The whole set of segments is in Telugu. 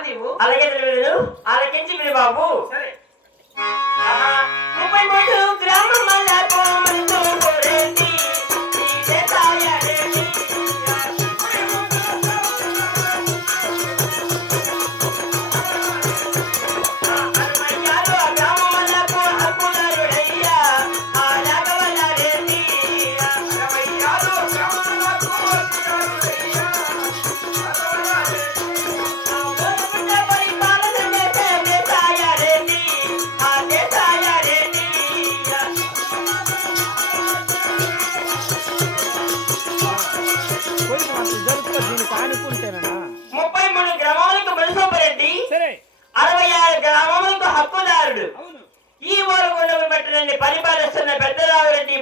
నీవు అలాగే తెలియదు ఆలకించి బాబు. సరే.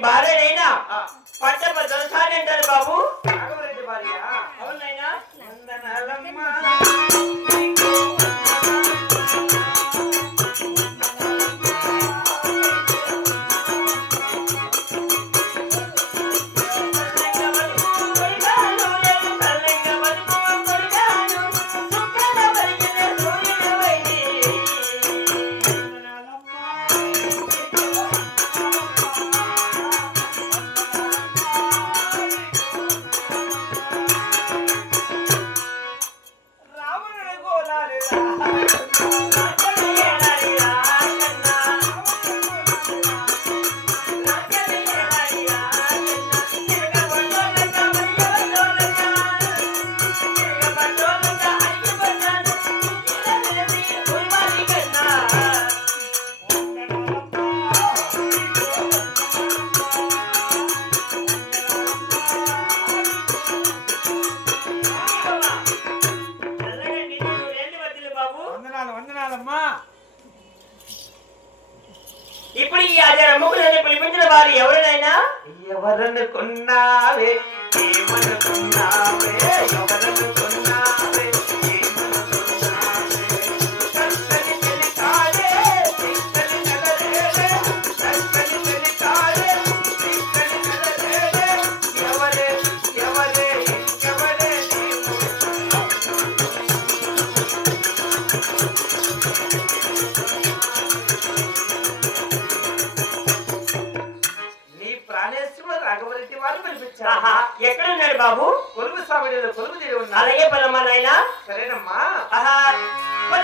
భార్యనైనా పట్టప దొరసాని అంటారు బాబు. అవునైనా ఈ ఆచార ముగ్గులని పిలిపించిన వారు ఎవరినైనా? ఎవరనుకున్నావే ఏమనుకున్నావే ఎవరనుకున్నావే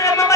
పదమ్మ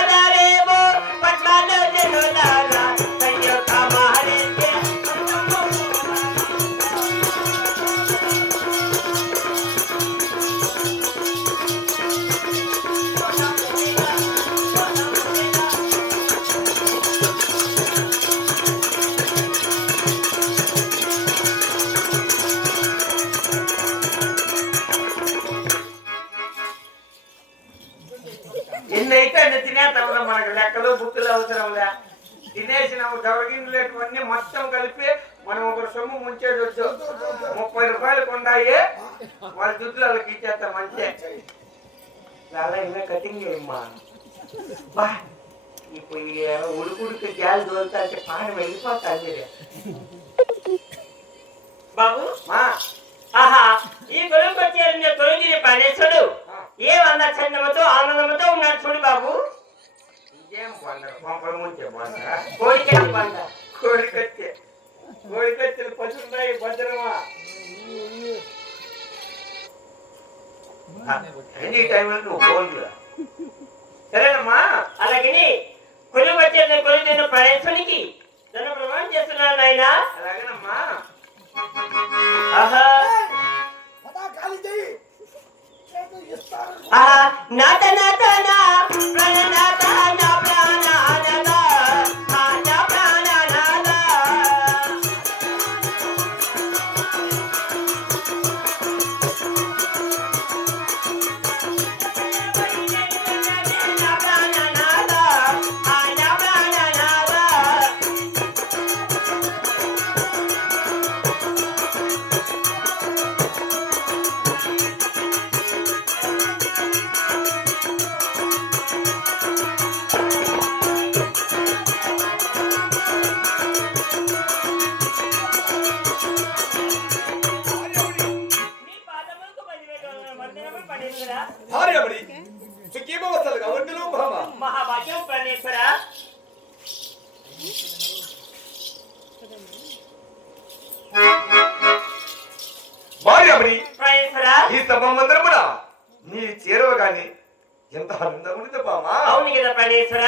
ఎన్నైతే అన్ని తినేస్తాం మనకు లెక్కలు బుక్కులు అవసరంలే. తినేసిన గవగిండ్లేటివన్నీ మొత్తం కలిపి మనం ఒక సొమ్ము ముంచేది వచ్చు ముప్పై రూపాయలు కొండాయి వాళ్ళ దుడ్లు వాళ్ళకి ఇచ్చేస్తాం మంచి చాలా ఇంకా కటింగ్ చేయమ్మా. బా ఇప్పుడు ఉడుకుడికి గ్యాస్ దోలుతా అంటే పాన వెళ్ళిపోతా బాబు? ఆహా ఈ కొలువుకి వచ్చే కొలుగిరి పనేశ్వరుడు. ఏ వంద చందమతో ఆనందముతో ఉన్నాడు చూడు బాబు. ఇదేం బాగుంటారు పంపలు ముంచే బాగుంటారా కోరికలు పంట కోడికొచ్చే కోడికొచ్చిన పసున్నాయి భద్రమా? ఎనీ టైంలో నువ్వు ఫోన్ సరేనమ్మా. అలాగని కొలువు వచ్చే కొలుగిన పనేశ్వరునికి తన ప్రమాణం చేస్తున్నాడు నాయన. అలాగేనమ్మా. ఆహా. ఆహా నాట నా ప్రాణ నా ప్రాణేశ్వర ఈ సభ మందిరమున నీ చేరువ గాని ఎంత ఆనందంగా ఉంది బామా అవును కదా ప్రాణేశ్వర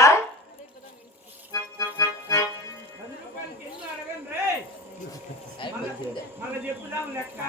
చెప్పుదాం లెక్క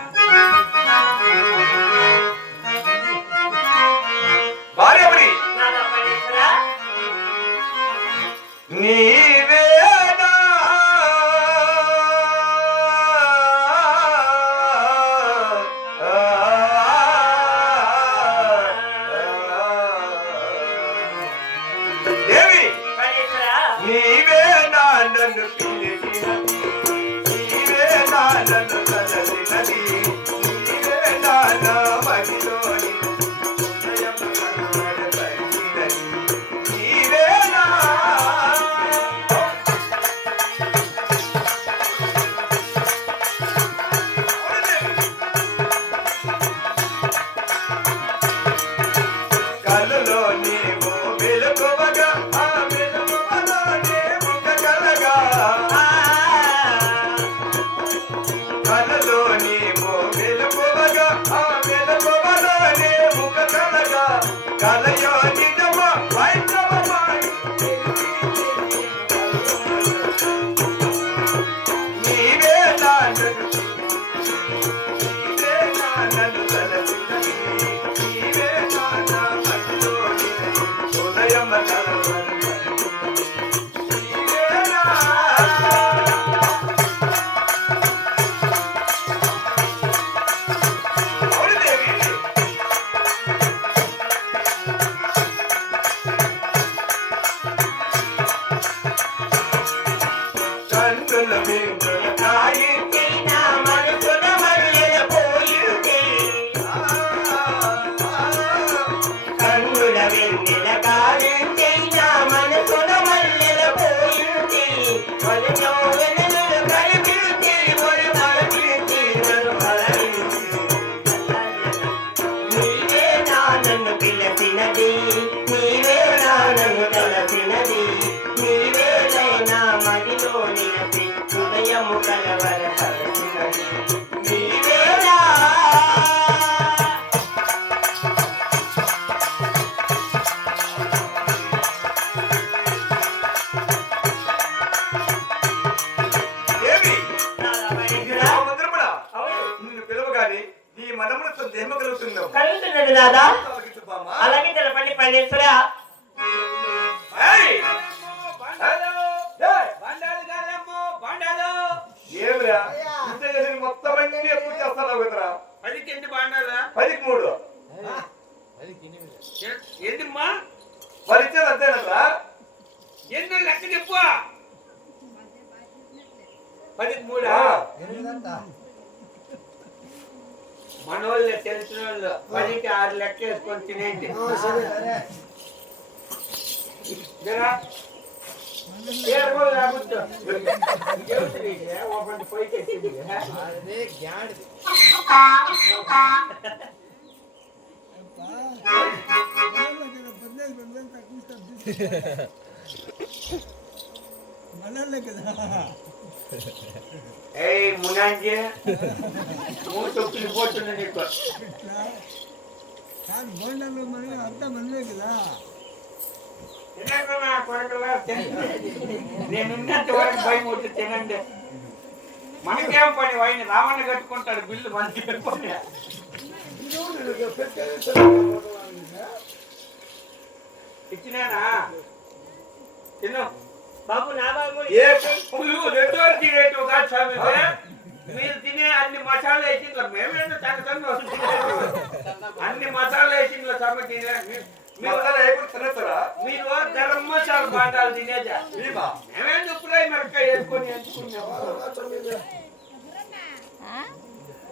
మొత్తం అన్ని ఎప్పుడు చేస్తాను పదికి ఎన్ని పదికి మూడు. ఏందమ్మా? మరి ఇచ్చేది అంతేనరా ఎన్నో లెక్క చెప్పు. పదికి మూడా? మనోళ్ళే తెలిసిన వాళ్ళు పదికి ఆరు లెక్క వేసుకొని తినేయండి జరా ఏడుకో లేకపోతే ఇంకేమిటి ఇది? ఒకటి పోయి తెచ్చింది ఏయ్ మునాంజీ మూడు తొక్కులు పోతున్నా నీకు తినండి నా కొడుకులా, తినండి. నేను ఉన్నంత వరకు భయం వచ్చి తినండి మనకేం పని వాయిని రావణ కట్టుకుంటాడు బిల్లు మనకి పని ఇచ్చినానా తిను బాబు నా బాబు ఏ అన్ని మసాలా వేసి ఇంకా సమ్మె తినే మీరు గరం మసాలా బాండాలు తినేదా? మీమా? ఫ్రై మిరపకాయ వేసుకొని ఎంచుకున్నాము?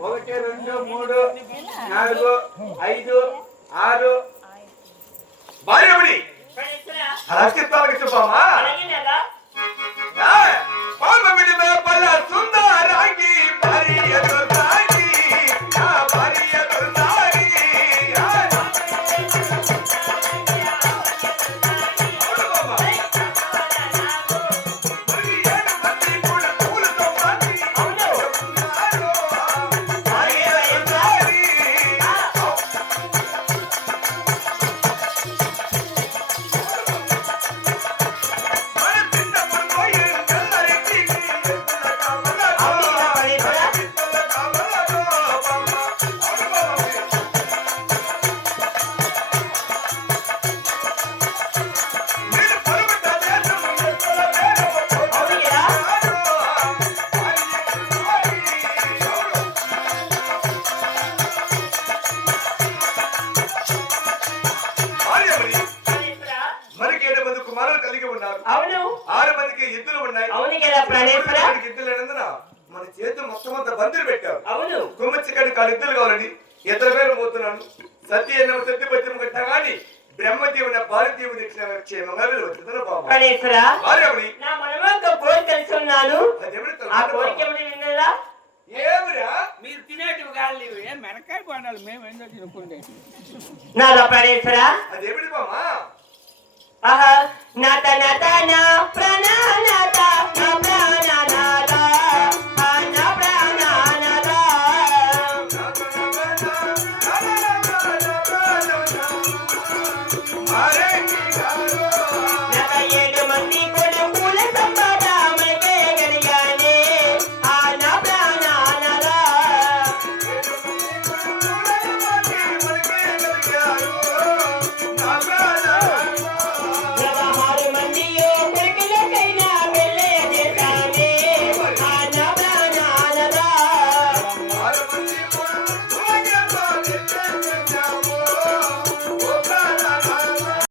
ఒకటి రెండు మూడు నాలుగు ఐదు ఆరు. లేదా పాల్మమిడి పల్ల సుందరాంగి మన చేతులు మొత్తం అంతా బందీలు పెట్టారు. అవును. కుమ్మచ్చికడి కాలు ఇద్దరు కావాలండి. ఇద్దరు పేరు పోతున్నాను. సత్య సత్య పద్యం కట్టా కానీ బ్రహ్మదేవుని భారతదేవుని క్షేమంగా బాబు. నా మీరు తినేటివి కాదు మేము ఏందో ఆహా నా తన తన ప్రా